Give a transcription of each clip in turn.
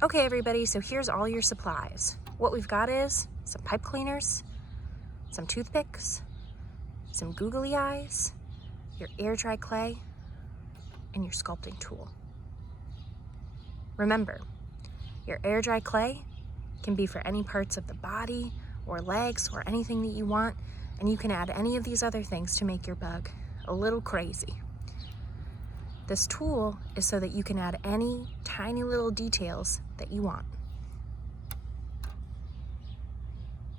Okay, everybody, so here's all your supplies. What we've got is some pipe cleaners, some toothpicks, some googly eyes, your air dry clay, and your sculpting tool. Remember, your air dry clay can be for any parts of the body or legs or anything that you want, and you can add any of these other things to make your bug a little crazy. This tool is so that you can add any tiny little details that you want.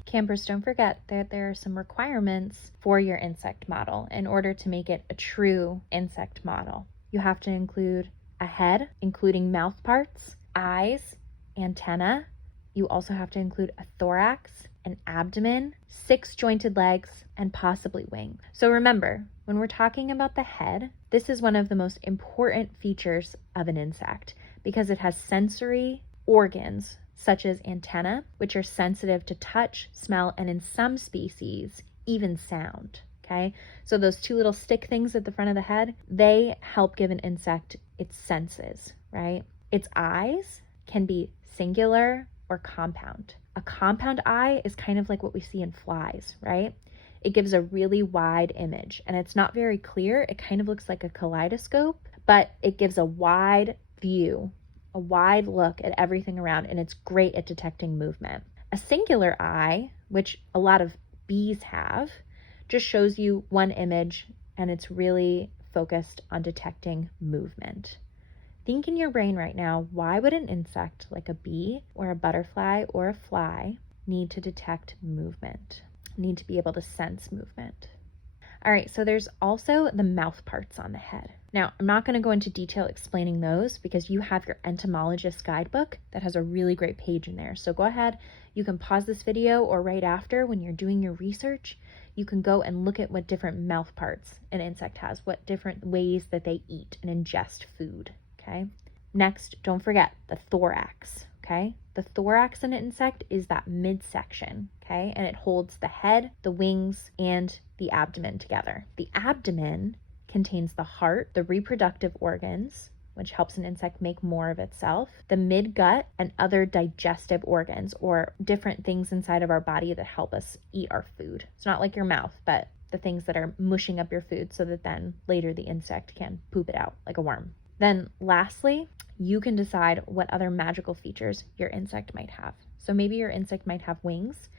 Campers, don't forget that there are some requirements for your insect model in order to make it a true insect model. You have to include a head, including mouth parts, eyes, antenna. You also have to include a thorax, an abdomen, 6 jointed legs, and possibly wings. So remember, when we're talking about the head, this is one of the most important features of an insect because it has sensory organs such as antennae, which are sensitive to touch, smell, and in some species, even sound. Okay, so those 2 little stick things at the front of the head, they help give an insect its senses, right? Its eyes can be singular or compound. A compound eye is kind of like what we see in flies, right? It gives a really wide image and it's not very clear. It kind of looks like a kaleidoscope, but it gives a wide view, a wide look at everything around, and it's great at detecting movement. A singular eye, which a lot of bees have, just shows you one image and it's really focused on detecting movement. Think in your brain right now, why would an insect like a bee or a butterfly or a fly need to detect movement, need to be able to sense movement? All right, so there's also the mouth parts on the head. Now, I'm not going to go into detail explaining those because you have your entomologist guidebook that has a really great page in there. So go ahead, you can pause this video, or right after when you're doing your research, you can go and look at what different mouth parts an insect has, what different ways that they eat and ingest food, okay? Next, don't forget the thorax, okay? The thorax in an insect is that midsection, okay? And it holds the head, the wings, and the abdomen together. The abdomen contains the heart, the reproductive organs, which helps an insect make more of itself, the midgut, and other digestive organs or different things inside of our body that help us eat our food. It's not like your mouth, but the things that are mushing up your food so that then later the insect can poop it out like a worm. Then lastly, you can decide what other magical features your insect might have. So maybe your insect might have wings.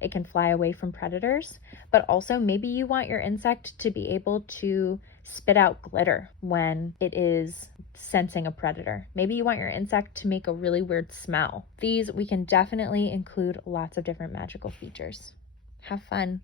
It can fly away from predators, but also maybe you want your insect to be able to spit out glitter when it is sensing a predator. Maybe you want your insect to make a really weird smell. We can definitely include lots of different magical features. Have fun.